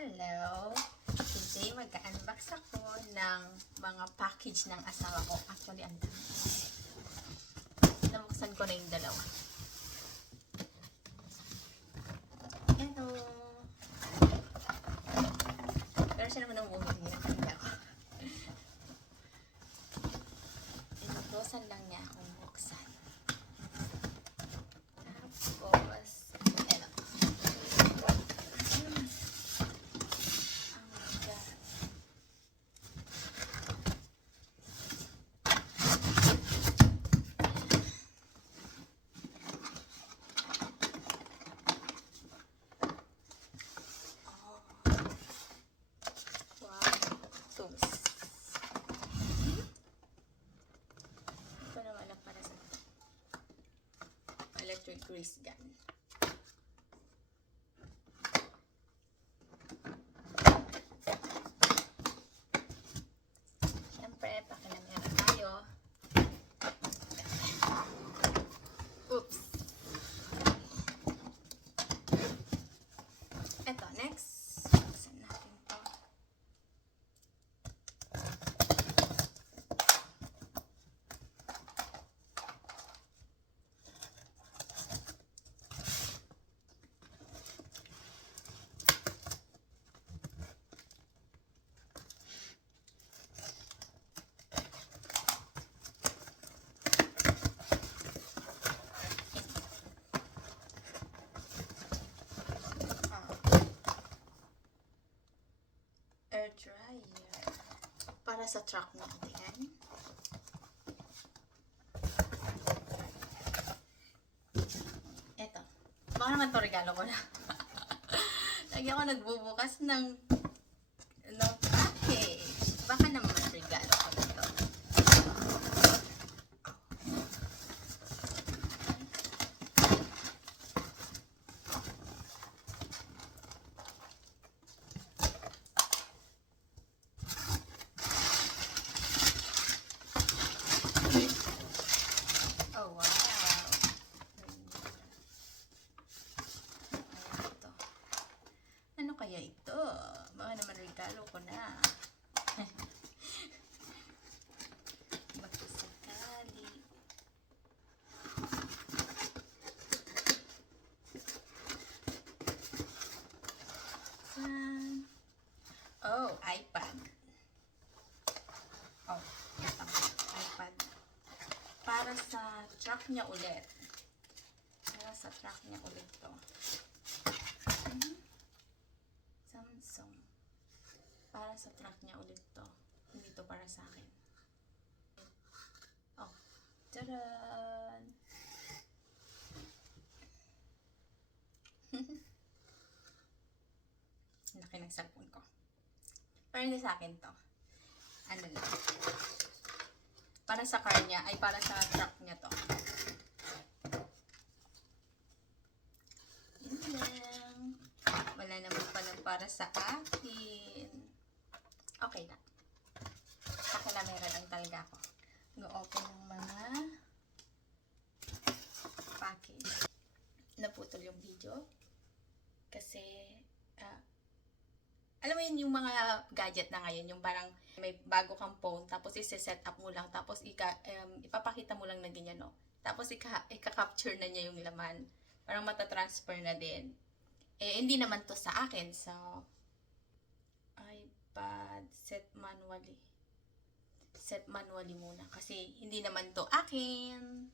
Hello! Today mag-unbox ako ng mga package ng asawa ko. Actually, ang dami. Nabuksan ko na yung dalawa. Hello! Pero siya naman ang bumili ng dalawa. Inutosan lang niya akong buksan. Tapos, eto. Ito naman ang para sa electric grease gun. Siyempre, pakilamera tayo. Oops! Ito, next. Buksan natin to. Air dryer. Para sa truck natin. Eto. Baka naman to regalo ko na. Lagi ako nagbubukas ng package. Baka naman regalo ko na to. Oh, wow. Ito. Ano kaya ito? Baka naman regalo ko na. Baka sakali. Saan? Oh, iPad. Oh, ito. iPad. Para sa truck niya ulit. Para sa truck niya ulit to. Samsung. Para sa truck niya ulit to. Hindi to para sa akin. Oh. Tadaan! Laki ng cellphone ko. Pero hindi sa akin to. Ano lang. Para sa car niya, ay para sa truck niya to. Yun lang. Wala naman pala para sa akin. Okay na. Pakilamera lang talaga ako. Go-open ng mga package. Naputol yung video. Kasi, alam mo yun yung mga gadget na ngayon, yung parang may bago kang phone, tapos isi-set up mo lang, tapos ipapakita mo lang na ganyan, no? Tapos ika-capture na niya yung laman. Parang matatransfer na din. Eh, hindi naman to sa akin, so iPad, set manually. Set manually muna, kasi hindi naman to akin.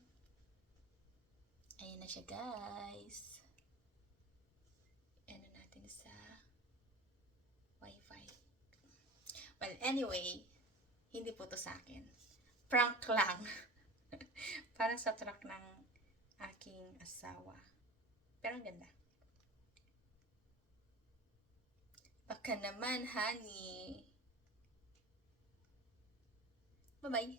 Ayan na siya, guys. Ano natin sa Wi-Fi. Well, anyway, hindi po to sa akin. Prank lang. Para sa truck ng aking asawa. Pero ang ganda. Baka naman, honey. Bye-bye.